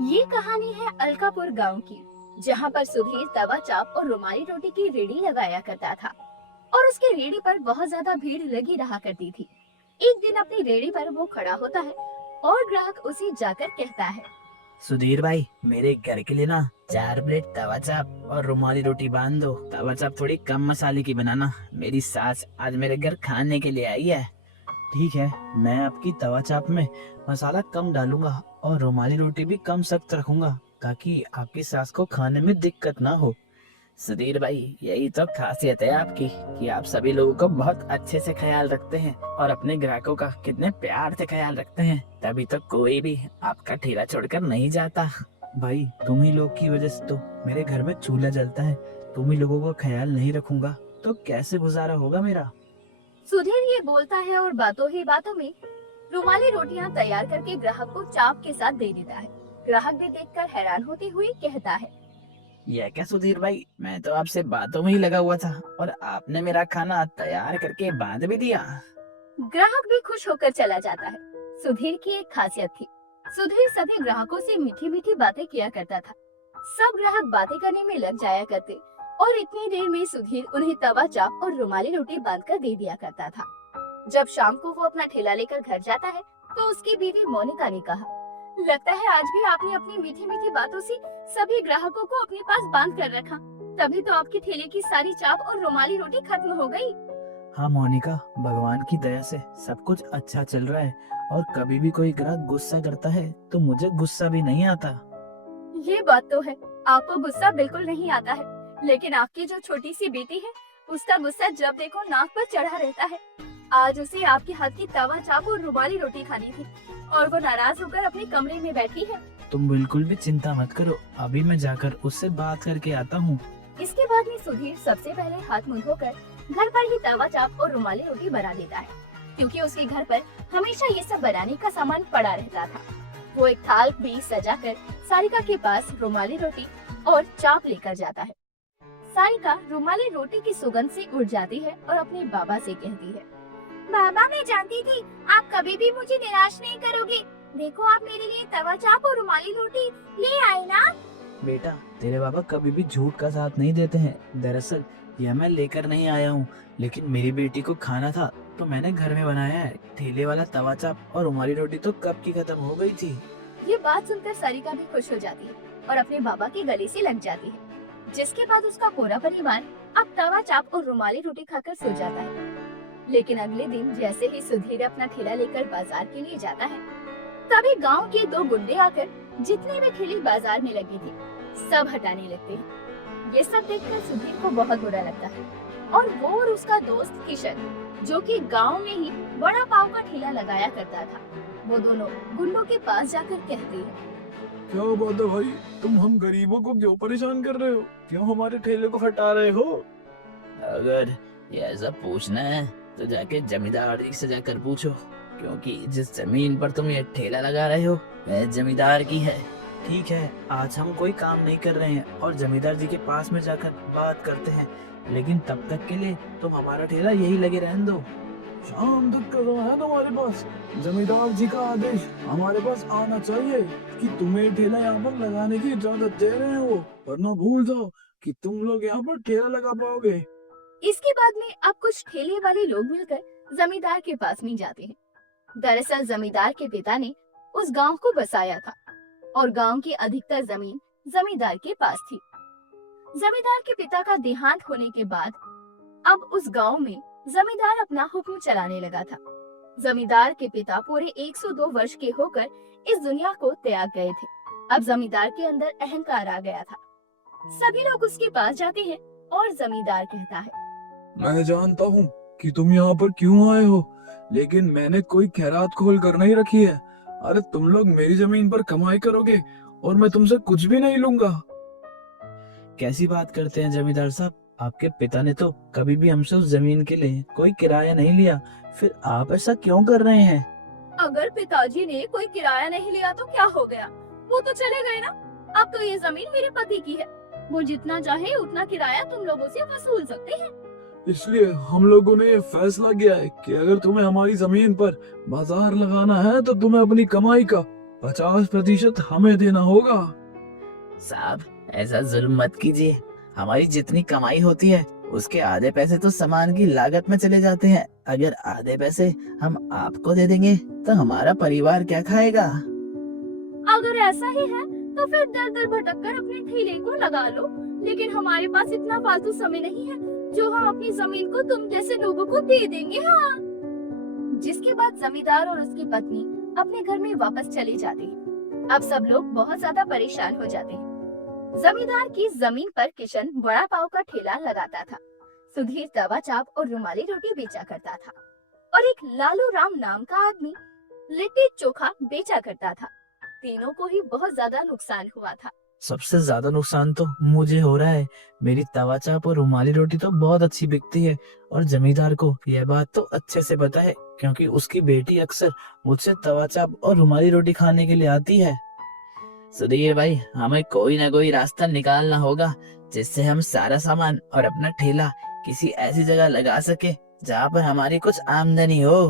ये कहानी है अलकापुर गांव की, जहां पर सुधीर तवा चाप और रुमाली रोटी की रेडी लगाया करता था और उसकी रेडी पर बहुत ज्यादा भीड़ लगी रहा करती थी। एक दिन अपनी रेडी पर वो खड़ा होता है और ग्राहक उसे जाकर कहता है, सुधीर भाई, मेरे घर के लिए ना 4 प्लेट तवा चाप और रुमाली रोटी बांध दो। तवा चाप थोड़ी कम मसाले की बनाना, मेरी सास आज मेरे घर खाने के लिए आई है। ठीक है, मैं आपकी तवा चाप में मसाला कम डालूंगा और रुमाली रोटी भी कम सख्त रखूंगा ताकि आपकी सास को खाने में दिक्कत ना हो। सुधीर भाई, यही तो खासियत है आपकी कि आप सभी लोगों को बहुत अच्छे से ख्याल रखते हैं और अपने ग्राहकों का कितने प्यार से ख्याल रखते हैं। तभी तो कोई भी आपका ठेला छोड़कर नहीं जाता। भाई, तुम ही लोग की वजह से तो मेरे घर में चूल्हा जलता है। तुम ही लोगों का ख्याल नहीं रखूंगा तो कैसे गुजारा होगा मेरा। सुधीर ये बोलता है और बातों ही बातों में रुमाली रोटियां तैयार करके ग्राहक को चाप के साथ दे देता है। ग्राहक भी देखकर हैरान होते हुए कहता है, यह क्या सुधीर भाई, मैं तो आपसे बातों में ही लगा हुआ था और आपने मेरा खाना तैयार करके बांध भी दिया। ग्राहक भी खुश होकर चला जाता है। सुधीर की एक खासियत थी, सुधीर सभी ग्राहकों से मीठी मीठी बातें किया करता था। सब ग्राहक बातें करने में लग जाया करते और इतनी देर में सुधीर उन्हें तवा चाप और रुमाली रोटी बांधकर दे दिया करता था। जब शाम को वो अपना ठेला लेकर घर जाता है तो उसकी बीवी मोनिका ने कहा, लगता है आज भी आपने अपनी मीठी मीठी बातों से सभी ग्राहकों को अपने पास बांध कर रखा, तभी तो आपके ठेले की सारी चाप और रुमाली रोटी खत्म हो गई। हाँ मोनिका, भगवान की दया से सब कुछ अच्छा चल रहा है और कभी भी कोई ग्राहक गुस्सा करता है तो मुझे गुस्सा भी नहीं आता। ये बात तो है, आपको गुस्सा बिल्कुल नहीं आता है, लेकिन आपकी जो छोटी सी बेटी है उसका गुस्सा जब देखो नाक पर चढ़ा रहता है। आज उसे आपके हाथ की तवा चाप और रुमाली रोटी खानी थी और वो नाराज होकर अपने कमरे में बैठी है। तुम बिल्कुल भी चिंता मत करो, अभी मैं जाकर उससे बात करके आता हूँ। इसके बाद में सुधीर सबसे पहले हाथ मुंह धोकर घर पर ही तवा चाप और रुमाली रोटी बना देता है, क्योंकि उसके घर पर हमेशा ये सब बनाने का सामान पड़ा रहता था। वो एक थाल भी सजाकर सारिका के पास रुमाली रोटी और चाप लेकर जाता है। सारिका रुमाली रोटी की सुगंध से उड़ जाती है और अपने बाबा से कहती है, बाबा, मैं जानती थी आप कभी भी मुझे निराश नहीं करोगे। देखो, आप मेरे लिए तवा चाप और रुमाली रोटी ले आए ना। बेटा, तेरे बाबा कभी भी झूठ का साथ नहीं देते हैं। दरअसल यह मैं लेकर नहीं आया हूँ, लेकिन मेरी बेटी को खाना था तो मैंने घर में बनाया है। ठेले वाला तवा चाप और रुमाली रोटी तो कब की खत्म हो गई थी। ये बात सुनकर सारिका भी खुश हो जाती है और अपने बाबा के गले से लग जाती है, जिसके बाद उसका पूरा परिवार अब तवा चाप और रुमाली रोटी खाकर सो जाता है। लेकिन अगले दिन जैसे ही सुधीर अपना ठेला लेकर बाजार के लिए जाता है, तभी गांव के दो गुंडे आकर जितने भी ठेले बाजार में लगी थी सब हटाने लगते हैं। ये सब देखकर सुधीर को बहुत बुरा लगता है और वो और उसका दोस्त किशन, जो कि गांव में ही बड़ा पाव का ठेला लगाया करता था, वो दोनों गुंडों के पास जाकर कहते हैं, क्या बात है भाई, तुम हम गरीबों को क्यों परेशान कर रहे हो? क्यों हमारे ठेले को हटा रहे हो? अगर ये ऐसा पूछना है तो जाके जमींदार जी से जाकर पूछो, क्योंकि जिस जमीन पर तुम ये ठेला लगा रहे हो वह जमींदार की है। ठीक है, आज हम कोई काम नहीं कर रहे हैं और जमींदार जी के पास में जाकर बात करते हैं, लेकिन तब तक के लिए तुम हमारा ठेला यही लगे रहने दो। शाम तक का समय है तुम्हारे पास। जमींदार जी का आदेश हमारे पास आना चाहिए कि तुम्हें ठेला यहाँ पर लगाने की इजाजत दे रहे हैं वो, वरना भूल जाओ कि तुम लोग यहाँ पर ठेला लगा पाओगे। इसके बाद में अब कुछ ठेले वाले लोग मिलकर जमींदार के पास में जाते हैं। दरअसल जमींदार के पिता ने उस गांव को बसाया था और गांव की अधिकतर जमीन जमींदार के पास थी। जमींदार के पिता का देहांत होने के बाद अब उस गांव में जमींदार अपना हुक्म चलाने लगा था। जमींदार के पिता पूरे 102 वर्ष के होकर इस दुनिया को त्याग गए थे। अब जमींदार के अंदर अहंकार आ गया था। सभी लोग उसके पास जाते हैं और जमींदार कहता है, मैं जानता हूँ कि तुम यहाँ पर क्यों आए हो, लेकिन मैंने कोई खैरात खोल कर नहीं रखी है। अरे तुम लोग मेरी जमीन पर कमाई करोगे और मैं तुमसे कुछ भी नहीं लूंगा। कैसी बात करते हैं जमींदार साहब, आपके पिता ने तो कभी भी हमसे उस जमीन के लिए कोई किराया नहीं लिया, फिर आप ऐसा क्यों कर रहे हैं? अगर पिताजी ने कोई किराया नहीं लिया तो क्या हो गया, वो तो चले गए ना। अब तो ये जमीन मेरे पति की है, वो जितना चाहे उतना किराया तुम लोगों से वसूल सकते हैं। इसलिए हम लोगों ने ये फैसला किया है कि अगर तुम्हें हमारी जमीन पर बाजार लगाना है तो तुम्हें अपनी कमाई का 50% हमें देना होगा। साहब ऐसा जुल्म मत कीजिए, हमारी जितनी कमाई होती है उसके आधे पैसे तो सामान की लागत में चले जाते हैं। अगर आधे पैसे हम आपको दे देंगे तो हमारा परिवार क्या खाएगा? अगर ऐसा ही है तो फिर दर दर भटक कर अपने ठेले को लगा लो, लेकिन हमारे पास इतना फालतू समय नहीं है जो हम अपनी जमीन को तुम जैसे लोगों को दे देंगे। हाँ। जिसके बाद जमींदार और उसकी पत्नी अपने घर में वापस चले जाते हैं। अब सब लोग बहुत ज्यादा परेशान हो जाते हैं। जमींदार की जमीन पर किशन वड़ा पाव का ठेला लगाता था, सुधीर तवा चाप और रुमाली रोटी बेचा करता था और एक लालू राम नाम का आदमी लिट्टी चोखा बेचा करता था। तीनों को ही बहुत ज्यादा नुकसान हुआ था। सबसे ज्यादा नुकसान तो मुझे हो रहा है। मेरी तवा चाप और रुमाली रोटी तो बहुत अच्छी बिकती है और जमींदार को यह बात तो अच्छे से पता है, क्योंकि उसकी बेटी अक्सर मुझसे तवा चाप और रुमाली रोटी खाने के लिए आती है। सुधीर भाई, हमें कोई ना कोई रास्ता निकालना होगा जिससे हम सारा सामान और अपना ठेला किसी ऐसी जगह लगा सके जहाँ पर हमारी कुछ आमदनी हो।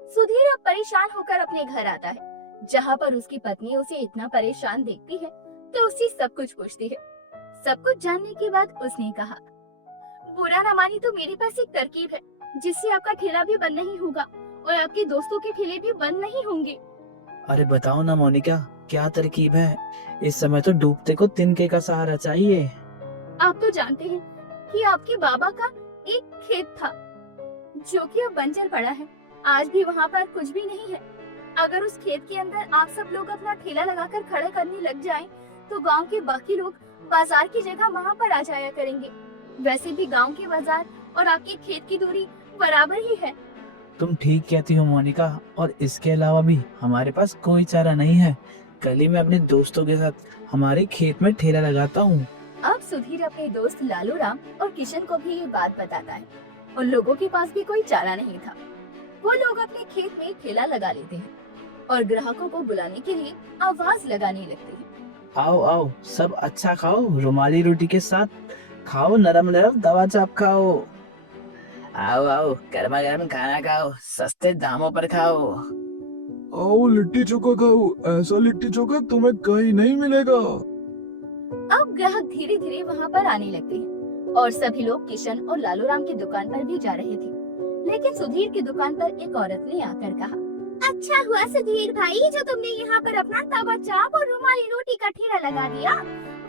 सुधीर अब परेशान होकर अपने घर आता है, जहाँ पर उसकी पत्नी उसे इतना परेशान देखती है तो उससे सब कुछ पूछती है। सब कुछ जानने के बाद उसने कहा, बुरा न मानी तो मेरे पास एक तरकीब है जिससे आपका ठेला भी बंद नहीं होगा और आपके दोस्तों के ठेले भी बंद नहीं होंगे। अरे बताओ ना मोनिका, क्या तरकीब है? इस समय तो डूबते को तिनके का सहारा चाहिए। आप तो जानते हैं कि आपके बाबा का एक खेत था जो कि अब बंजर पड़ा है। आज भी वहाँ पर कुछ भी नहीं है। अगर उस खेत के अंदर आप सब लोग अपना ठेला लगाकर खड़ा करने लग जाएं, तो गांव के बाकी लोग बाजार की जगह वहाँ पर आ जाया करेंगे। वैसे भी गांव के बाजार और आपके खेत की दूरी बराबर ही है। तुम ठीक कहती हो मोनिका, और इसके अलावा भी हमारे पास कोई चारा नहीं है। कल ही मैं अपने दोस्तों के साथ हमारे खेत में ठेला लगाता हूँ। अब सुधीर अपने दोस्त लालू राम और किशन को भी ये बात बताता है। उन लोगों के पास भी कोई चारा नहीं था। वो लोग अपने खेत में ठेला लगा लेते हैं और ग्राहकों को बुलाने के लिए आवाज लगाने लगते हैं। आओ आओ, सब अच्छा खाओ, रुमाली रोटी के साथ खाओ, नरम नरम तवा चाप खाओ। आओ आओ, गर्मा गर्म खाना खाओ, सस्ते दामों पर खाओ। आओ लिट्टी चोखा खाओ, ऐसा लिट्टी चोखा तुम्हें कहीं नहीं मिलेगा। अब ग्राहक धीरे धीरे वहाँ पर आने लगते हैं और सभी लोग किशन और लालू राम की दुकान पर भी जा रहे थे। लेकिन सुधीर की दुकान पर एक औरत ने आकर कहा, अच्छा हुआ सुधीर भाई जो तुमने यहाँ पर अपना तवा चाप और रुमाली रोटी का ठेला लगा दिया,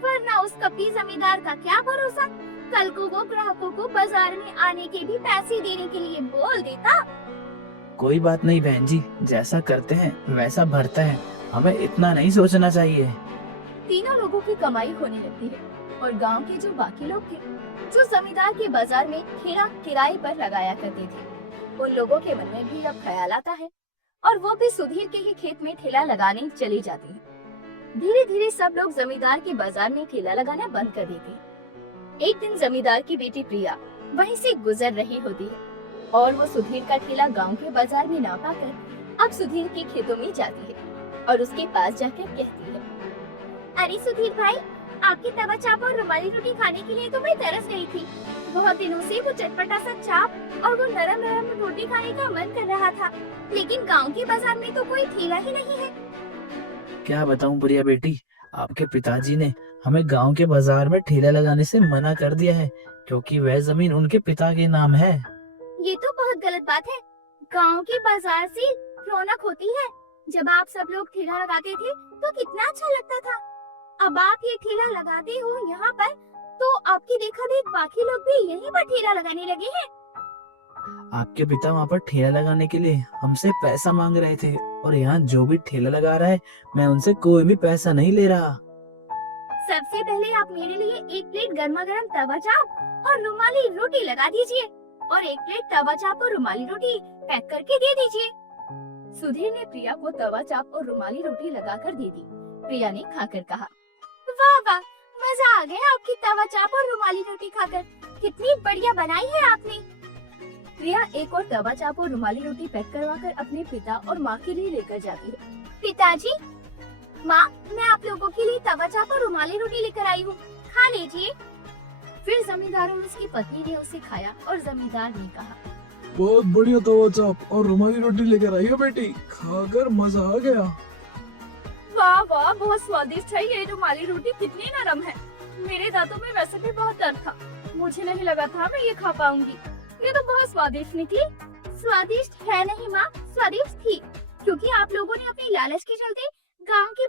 वरना उस कपटी जमींदार का क्या भरोसा, कल को वो ग्राहकों को बाजार में आने के भी पैसे देने के लिए बोल देता। कोई बात नहीं बहन जी, जैसा करते हैं वैसा भरता है, हमें इतना नहीं सोचना चाहिए। तीनों लोगों की कमाई होने लगती है और गांव के जो बाकी लोग थे जो जमींदार के बाजार में ठेला किराए पर लगाया करते थे, उन लोगों के मन में भी अब ख्याल आता है और वो भी सुधीर के ही खेत में ठेला लगाने चले जाते हैं। धीरे धीरे सब लोग जमींदार के बाजार में ठेला लगाना बंद कर देते हैं। एक दिन जमींदार की बेटी प्रिया वहीं से गुजर रही होती है और वो सुधीर का ठेला गांव के बाजार में ना पाकर अब सुधीर के खेतों में जाती है और उसके पास जाकर कहती है, अरे सुधीर भाई, आपकी तवा चाप और रुमाली रोटी खाने के लिए तो मैं तरस गई थी। बहुत दिनों से वो चटपटा सा चाप और वो नरम नरम रोटी खाने का मन कर रहा था, लेकिन गांव के बाजार में तो कोई ठेला ही नहीं है। क्या बताऊं प्रिया बेटी, आपके पिताजी ने हमें गांव के बाजार में ठेला लगाने से मना कर दिया है, क्योंकि वह जमीन उनके पिता के नाम है। ये तो बहुत गलत बात है। गांव के बाजार से रौनक होती है। जब आप सब लोग ठेला लगाते थे तो कितना अच्छा लगता था। अब आप ये ठेला लगाते हो यहाँ पर, तो आपकी देखा देख बाकी लोग भी यहीं पर ठेला लगाने लगे हैं। आपके पिता वहाँ पर ठेला लगाने के लिए हमसे पैसा मांग रहे थे, और यहाँ जो भी ठेला लगा रहा है मैं उनसे कोई भी पैसा नहीं ले रहा। सबसे पहले आप मेरे लिए एक प्लेट गर्मा गर्म तवा चाप और रुमाली रोटी लगा दीजिए और एक प्लेट तवा चाप और रुमाली रोटी पैक करके दे दीजिए। सुधीर ने प्रिया को तवा चाप और रुमाली रोटी लगाकर दे दी। प्रिया ने खाकर कहा, वाह वाह, मजा आ गया आपकी तवा चाप और रुमाली रोटी खाकर। कितनी बढ़िया बनाई है आपने। प्रिया एक और तवा चाप और रुमाली रोटी पैक करवाकर अपने पिता और माँ के लिए लेकर जाती है। पिताजी, माँ, मैं आप लोगों के लिए तवा चाप और रुमाली रोटी लेकर आई हूँ, खा लीजिए। फिर जमींदार और उसकी पत्नी ने उसे खाया और जमींदार ने कहा, बहुत बढ़िया तवा चाप और रुमाली रोटी लेकर आई हो बेटी, खाकर मजा आ गया। वाह वाह, बहुत स्वादिष्ट है ये रुमाली रोटी, कितनी नरम है। मेरे दांतों में वैसे भी बहुत दर्द था, मुझे नहीं लगा था मैं ये खा पाऊंगी। ये तो बहुत स्वादिष्ट निकली। स्वादिष्ट है नहीं माँ, स्वादिष्ट थी, क्योंकि आप लोगों ने अपनी लालच के चलते गांव की